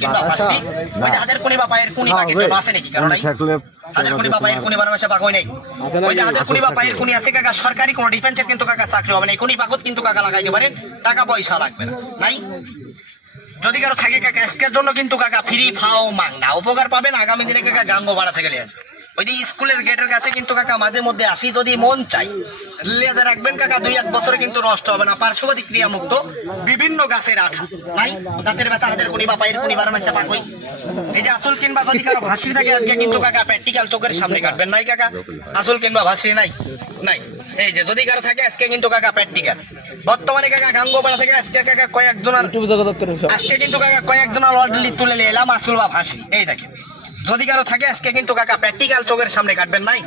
কিংবা ভাসি ওই যে হাতের কোনি বা পায়ের কোনি পাকের জন্য আছে নাকি? কারণ নাই হাতের কোনি বা পায়ের কোনি 12 মাসে পাক হয় নাই। ওই যে হাতের কোনি বা পায়ের কোনি আছে কাকা, সরকারি কোনো ডিফেন্সের কিন্তু কাকা চাকরি হবে না। এই কোনি পাকত কিন্তু কাকা লাগাইতে পারেন, টাকা পয়সা লাগবে না। নাই যদি কারো থাকে কাকা আজকের জন্য কিন্তু কাকা ফ্রি ফাও মাং না, উপকার পাবেন আগামী দিনে কাকা গাঙ্গ বাড়া থেকে লিয়ে আসবে। ওই যে স্কুলের গেটের কাছে কিন্তু কাকা মাঝে মধ্যে আসি, যদি মন চাই লেদা রাখবেন কাকা, 2-1 বছরে কিন্তু নষ্ট হবে না। পার্শ্ববাদী ক্রিয়া মুক্ত বিভিন্ন গাছের আঠা নাই, দাঁতের ব্যথা, হাতের কোনি বা পায়ের কোনি 12 মাসে পাক হয়। এই যে আসল কিংবা যদি কারো ভাসি থাকে আজকে কিন্তু কাকা প্র্যাকটিক্যাল চোখের সামনে কাটবেন। নাই কাকা আসল কিংবা ভাসি নাই নাই। এই যে যদি কারো থাকে আজকে কিন্তু কাকা প্র্যাকটিক্যাল বর্তমানে কাকা গাঙ্গোপাড়া থেকে আজকে কাকা আজকে কিন্তু কাকা কয়েকজনের অলরেডি তুলে নিয়ে এলাম আসল বা ভাসি। এই দেখেন যদি কারো থাকে আজকে কিন্তু কাকা প্র্যাকটিক্যাল চোখের সামনে কাটবেন। নাই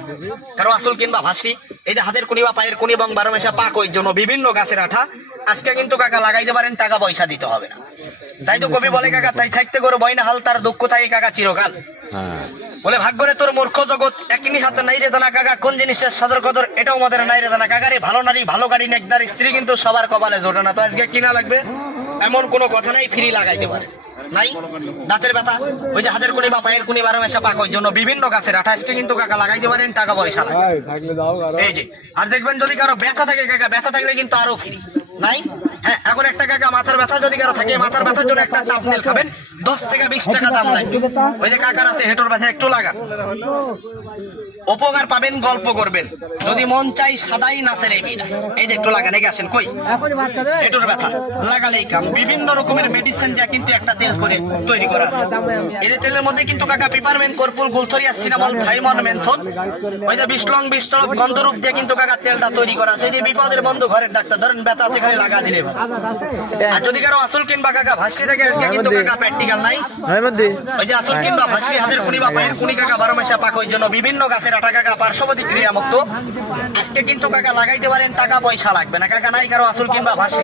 কারো আসল কিংবা ভাসি এই যে হাতের কোনি বা পায়ের কোনি এবং 12 মাসে পাক ওই জন্য বিভিন্ন গাছের আঠা আজকে কিন্তু কাকা লাগাইতে পারেন, টাকা পয়সা দিতে হবে না। তাই তো কবি বলে কাকা, তাই থাকতে করে বই না হাল, তার দুঃখ থাকে কাকা চিরকাল। বলে ভাগ্যরে তোর মূর্খ জগৎ একনি হাতে নাই রে জানা কাকা, কোন জিনিসের সদর কদর এটাও আমাদের নাই রে জানা কাকা রে। ভালো নারী ভালো গাড়ি নেকদার স্ত্রী কিন্তু সবার কপালে জোটে না। তো আজকে কিনা লাগবে এমন কোনো কথা নাই, ফ্রি লাগাইতে পারে। নাই দাঁতের ব্যথা ওই যে হাতের কোনি বা পায়ের কোনি 12 মাসে পাক ওই জন্য বিভিন্ন গাছের আঠা আজকে কিন্তু কাকা লাগাইতে পারেন, টাকা পয়সা লাগে। এই যে আর দেখবেন যদি কারো ব্যথা থাকে কাকা, ব্যথা থাকলে কিন্তু আরো ফ্রি। নাই হ্যাঁ এখন একটা কাকা মাথার ব্যথা যদি কারো থাকে, মাথার ব্যথার জন্য একটা টাপনেল খাবেন, 10 থেকে 20 টাকা দাম লাগবে। ওই যে কাকার আছে হেঁটোর ব্যথা, একটু লাগা উপকার পাবেন, গল্প করবেন। যদি মন চাই সাদাই নাচের এই বিনা, এই যে একটু লাগান এগিয়ে আসেন কই হেঁটোর ব্যথা লাগালেই কাম। বিভিন্ন রকমের মেডিসিন দিয়ে কিন্তু একটা তেল করে তৈরি করা আছে। এই যে তেলের মধ্যে কিন্তু কাকা পিপারমেন্ট, কর্পুল, গুলথরিয়া, সিনামল, থাইমন, মেন্থন, ওই যে 20 লং 20 তরফ গন্ধরূপ দিয়ে কিন্তু কাকা তেলটা তৈরি করা আছে। এই যে বিপদের বন্ধু ঘরের ডাক্তার, ধরেন ব্যথা সেখানে লাগা দিলে ভালো। আর যদি কারো আসল কিংবা কাকা ভাসি থাকে আজকে কিন্তু কাকা প্র্যাকটিক্যাল নাই। ওই যে আসল কিংবা ভাসি হাতের কোনি বা পায়ের কোনি কাকা 12 মাসে পাক ওই জন্য বিভিন্ন গাছের আঠা কাকা পার্শ্ববর্তী ক্রিয়া মুক্ত আজকে কিন্তু কাকা লাগাইতে পারেন, টাকা পয়সা লাগবে না কাকা। নাই কারো আসল কিংবা ভাসি